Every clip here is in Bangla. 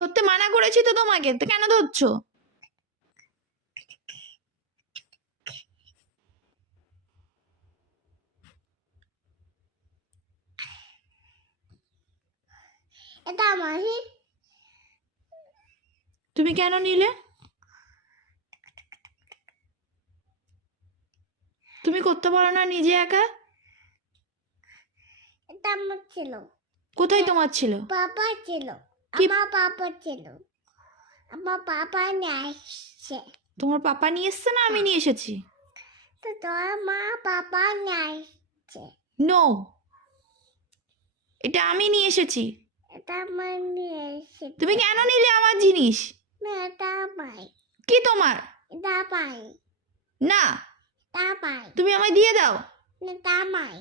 ধরতে মানা করেছি তো তোমাকে, তো কেন ধরছো? এটা আমার। তুমি কেন নিলে? তুমি করতে পারো না নিজে একা? এটা আমার ছিল। কোথায় তোমার ছিল? পাপা ছিল। কি? আমার পাপা ছিল। আমার পাপা নিয়ে আসছে। তোমার পাপা নিয়ে এসছে না আমি নিয়ে এসেছি? তো তোর মা পাপা নিয়ে আসছে। নো, এটা আমি নিয়ে এসেছি। এটা আমার নিয়ে এসেছে। তুমি কেন নিলে আমার জিনিস? না, এটা পাই। কি তোমার? এটা পাই। না, তা পাই। তুমি আমায় দিয়ে দাও। না, তা পাই।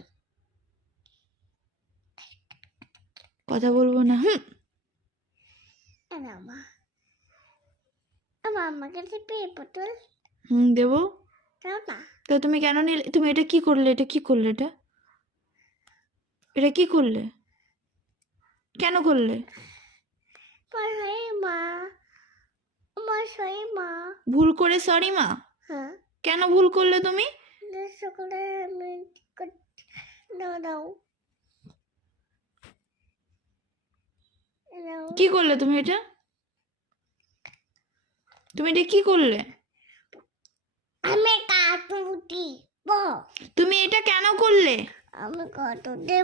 কথা বলবো না। আমার আমার কাছে পেয়ে পটল দেবো। দাও না। তো তুমি কেন নিলে? তুমি এটা কি করলে? এটা কি করলে? এটা কি করলে? কেন করলে? সরি মা। আমার সরি মা। ভুল করে সরি মা? হ্যাঁ। কেন ভুল করলে তুমি? সকালে আমি দাও দাও। কি করলে তুমি এটা? তুমি এটা কি করলে? আমি কাটুটি। তুমি এটা কেন করলে? আমি কাটুতে